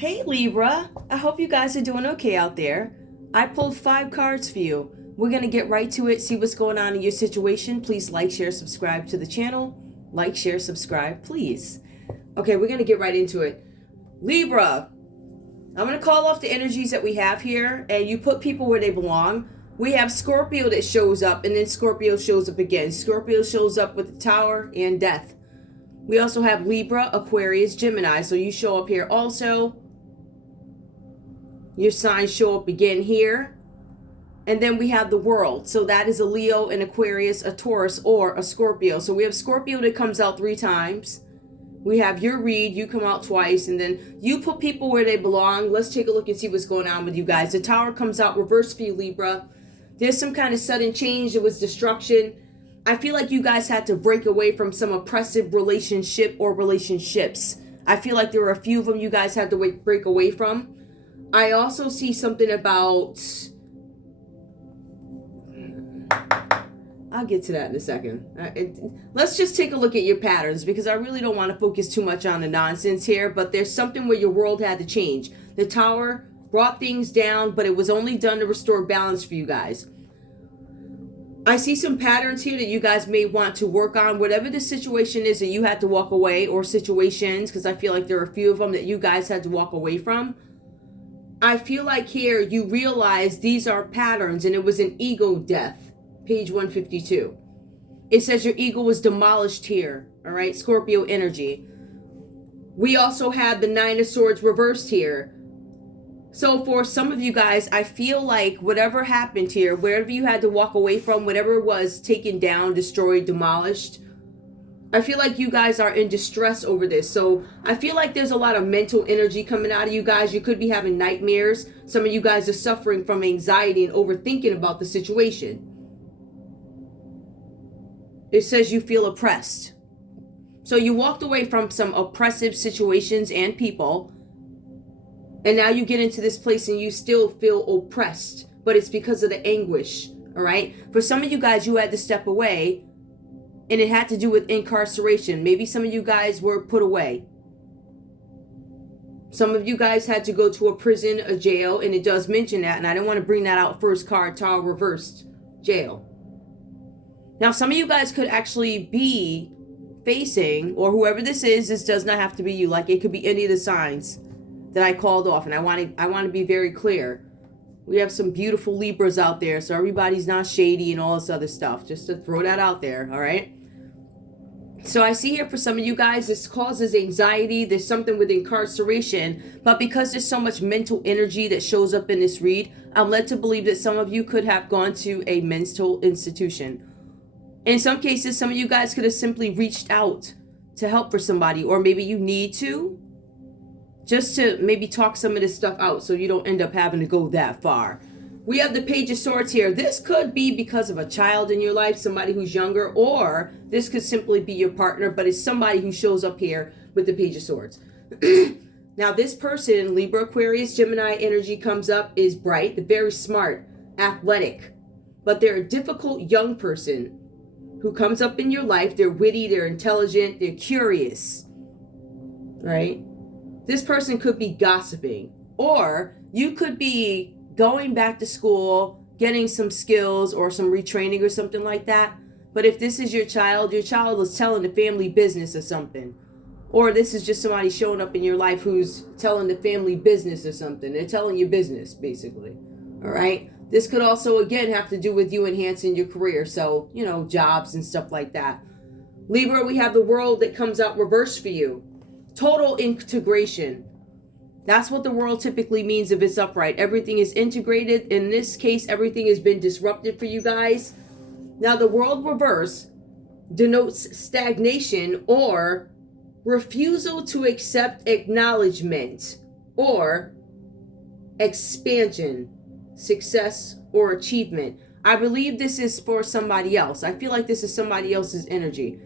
Hey Libra, I hope you guys are doing okay out there. I pulled 5 cards for you. We're going to get right to it, see what's going on in your situation. Please like, share, subscribe to the channel. Like, share, subscribe, please. Okay, we're going to get right into it. Libra, I'm going to call off the energies that we have here, and you put people where they belong. We have Scorpio that shows up, and then Scorpio shows up again. Scorpio shows up with the Tower and Death. We also have Libra, Aquarius, Gemini, so you show up here also. Your signs show up again here. And then we have the World. So that is a Leo, an Aquarius, a Taurus, or a Scorpio. So we have Scorpio that comes out 3 times. We have your read, you come out twice, and then you put people where they belong. Let's take a look and see what's going on with you guys. The Tower comes out reverse for you, Libra. There's some kind of sudden change. There was destruction. I feel like you guys had to break away from some oppressive relationship or relationships. I feel like there were a few of them you guys had to break away from. I also see something about... I'll get to that in a second. Let's just take a look at your patterns, because I really don't want to focus too much on the nonsense here, but there's something where your world had to change. The Tower brought things down, but it was only done to restore balance for you guys. I see some patterns here that you guys may want to work on. Whatever the situation is that you had to walk away, or situations, because I feel like there are a few of them that you guys had to walk away from. I feel like here you realize these are patterns, and it was an ego death. Page 152. It says your ego was demolished here. All right, Scorpio energy. We also have the 9 of Swords reversed here. So for some of you guys, I feel like whatever happened here, wherever you had to walk away from, whatever it was taken down, destroyed, demolished, I feel like you guys are in distress over this. So I feel like there's a lot of mental energy coming out of you guys. You could be having nightmares. Some of you guys are suffering from anxiety and overthinking about the situation. It says you feel oppressed. So you walked away from some oppressive situations and people. And now you get into this place and you still feel oppressed. But it's because of the anguish. All right. For some of you guys, you had to step away. And it had to do with incarceration. Maybe some of you guys were put away. Some of you guys had to go to a prison, a jail, and it does mention that. And I didn't want to bring that out first card, Tower reversed, jail. Now, some of you guys could actually be facing, or whoever this does not have to be you. Like, it could be any of the signs that I called off. And I want to be very clear. We have some beautiful Libras out there, so everybody's not shady and all this other stuff. Just to throw that out there, all right? So I see here for some of you guys, this causes anxiety. There's something with incarceration. But because there's so much mental energy that shows up in this read, I'm led to believe that some of you could have gone to a mental institution. In some cases, some of you guys could have simply reached out to help for somebody. Or maybe you need to. Just to maybe talk some of this stuff out so you don't end up having to go that far. We have the Page of Swords here. This could be because of a child in your life, somebody who's younger, or this could simply be your partner, but it's somebody who shows up here with the Page of Swords. Now, this person, Libra, Aquarius, Gemini energy comes up, is bright, very smart, athletic, but they're a difficult young person who comes up in your life. They're witty, they're intelligent, they're curious, right? This person could be gossiping, or you could be going back to school, getting some skills or some retraining or something like that. But if this is your child is telling the family business or something. Or this is just somebody showing up in your life who's telling the family business or something. They're telling you business, basically. All right. This could also, again, have to do with you enhancing your career. So, you know, jobs and stuff like that. Libra, we have the World that comes out reversed for you. Total integration. That's what the World typically means if it's upright. Everything is integrated. In this case, everything has been disrupted for you guys. Now, the World reverse denotes stagnation or refusal to accept acknowledgement or expansion, success, or achievement. I believe this is for somebody else. I feel like this is somebody else's energy.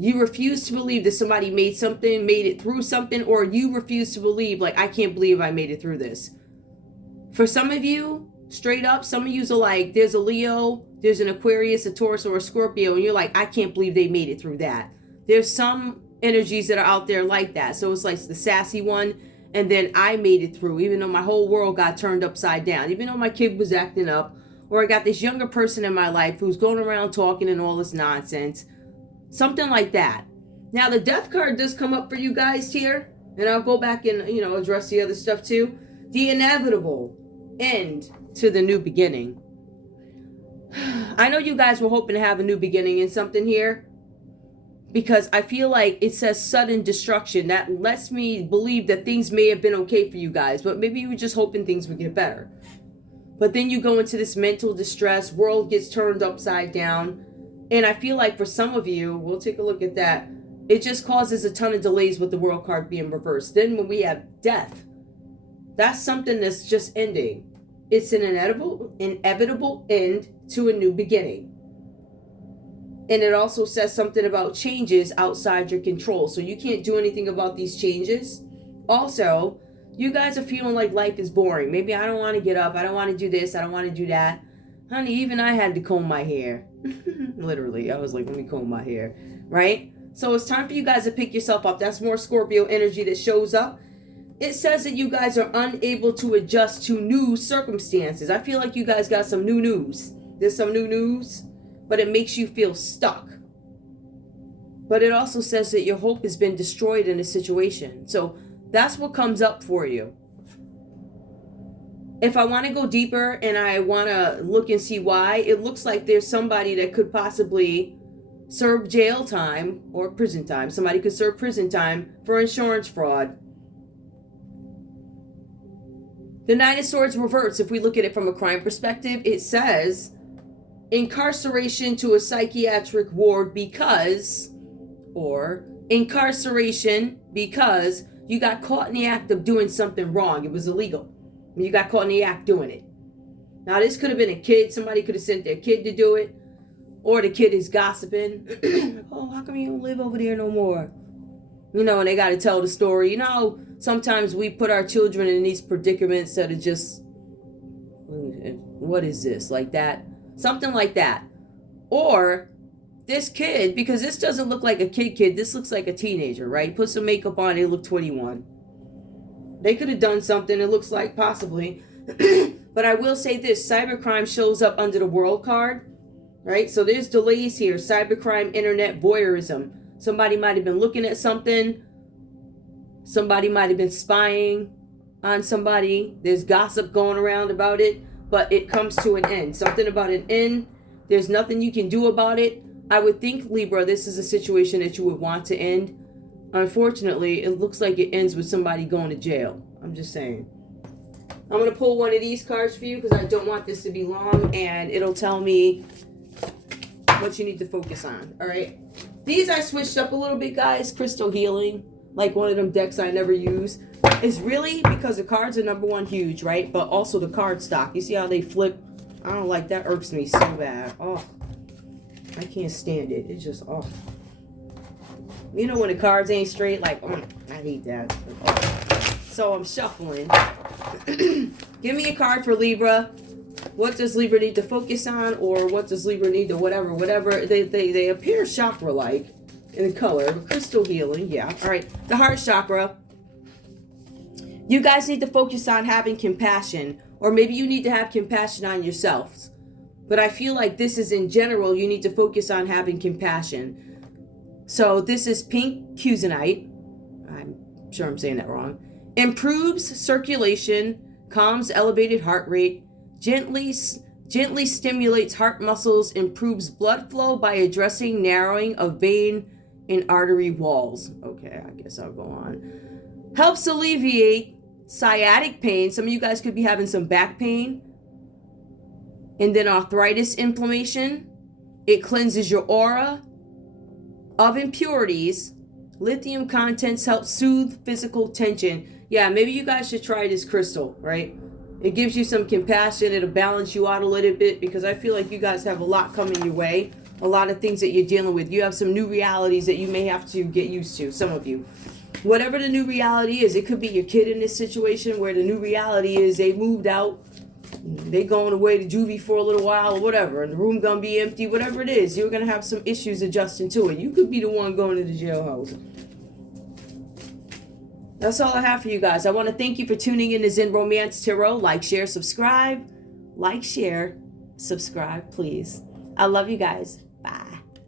You refuse to believe that somebody made it through something, or you refuse to believe, like, I can't believe I made it through this. For some of you, straight up, some of you are like, there's a Leo, there's an Aquarius, a Taurus, or a Scorpio, and you're like, I can't believe they made it through that. There's some energies that are out there like that. So it's like the sassy one, And then I made it through, even though my whole world got turned upside down, even though my kid was acting up, or I got this younger person in my life who's going around talking and all this nonsense. Something like that. Now, the death card does come up for you guys here. And I'll go back and, address the other stuff too. The inevitable end to the new beginning. I know you guys were hoping to have a new beginning in something here, because I feel like it says sudden destruction. That lets me believe that things may have been okay for you guys, but maybe you were just hoping things would get better. But then you go into this mental distress, world gets turned upside down. And I feel like for some of you, we'll take a look at that, it just causes a ton of delays with the world card being reversed. Then when we have death, that's something that's just ending. It's an inevitable end to a new beginning. And it also says something about changes outside your control. So you can't do anything about these changes. Also, you guys are feeling like life is boring. Maybe I don't want to get up. I don't want to do this. I don't want to do that. Honey, even I had to comb my hair. Literally, I was like, let me comb my hair. Right? So it's time for you guys to pick yourself up. That's more Scorpio energy that shows up. It says that you guys are unable to adjust to new circumstances. I feel like you guys got some new news. There's some new news, but it makes you feel stuck. But it also says that your hope has been destroyed in a situation. So that's what comes up for you. If I want to go deeper and I want to look and see why, it looks like there's somebody that could possibly serve jail time or prison time. Somebody could serve prison time for insurance fraud. The Nine of Swords reverts. If we look at it from a crime perspective, it says incarceration to a psychiatric ward because, or incarceration because you got caught in the act of doing something wrong. It was illegal. You got caught in the act doing it. Now, this could have been a kid. Somebody could have sent their kid to do it. Or the kid is gossiping. Oh, how come you don't live over there no more? And they got to tell the story. Sometimes we put our children in these predicaments that are just, what is this? Like that. Something like that. Or this kid, because this doesn't look like a kid. This looks like a teenager, right? Put some makeup on, they look 21. They could have done something, it looks like, possibly. But I will say this, cybercrime shows up under the world card, right? So there's delays here. Cybercrime, internet voyeurism. Somebody might have been looking at something. Somebody might have been spying on somebody. There's gossip going around about it, but it comes to an end. Something about an end. There's nothing you can do about it. I would think, Libra, this is a situation that you would want to end. Unfortunately, it looks like it ends with somebody going to jail. I'm just saying. I'm going to pull one of these cards for you because I don't want this to be long, and it'll tell me what you need to focus on. All right. These I switched up a little bit, guys. Crystal healing, like one of them decks I never use. It's really because the cards are number one huge, right? But also the card stock. You see how they flip? I don't like that. Irks me so bad. Oh, I can't stand it. It's just off. When the cards ain't straight, like, I hate that. Oh. So I'm shuffling. Give me a card for Libra. What does Libra need to focus on, or what does Libra need to whatever. They appear chakra-like in color. Crystal healing, yeah. All right, the heart chakra. You guys need to focus on having compassion, or maybe you need to have compassion on yourselves. But I feel like this is in general, you need to focus on having compassion. So this is pink Cusanite. I'm sure I'm saying that wrong. Improves circulation, calms elevated heart rate, gently stimulates heart muscles, improves blood flow by addressing narrowing of vein and artery walls. Okay, I guess I'll go on. Helps alleviate sciatic pain. Some of you guys could be having some back pain. And then arthritis inflammation. It cleanses your aura of impurities. Lithium contents help soothe physical tension. Yeah, maybe you guys should try this crystal, right? It gives you some compassion. It'll balance you out a little bit because I feel like you guys have a lot coming your way. A lot of things that you're dealing with. You have some new realities that you may have to get used to, some of you. Whatever the new reality is, it could be your kid in this situation where the new reality is they moved out. They going away to juvie for a little while or whatever, and the room gonna be empty, whatever it is. You're gonna have some issues adjusting to it. You could be the one going to the jailhouse. That's all I have for you guys. I want to thank you for tuning in to Zen Romance Tarot. Like, share, subscribe. Like, share, subscribe, please. I love you guys. Bye.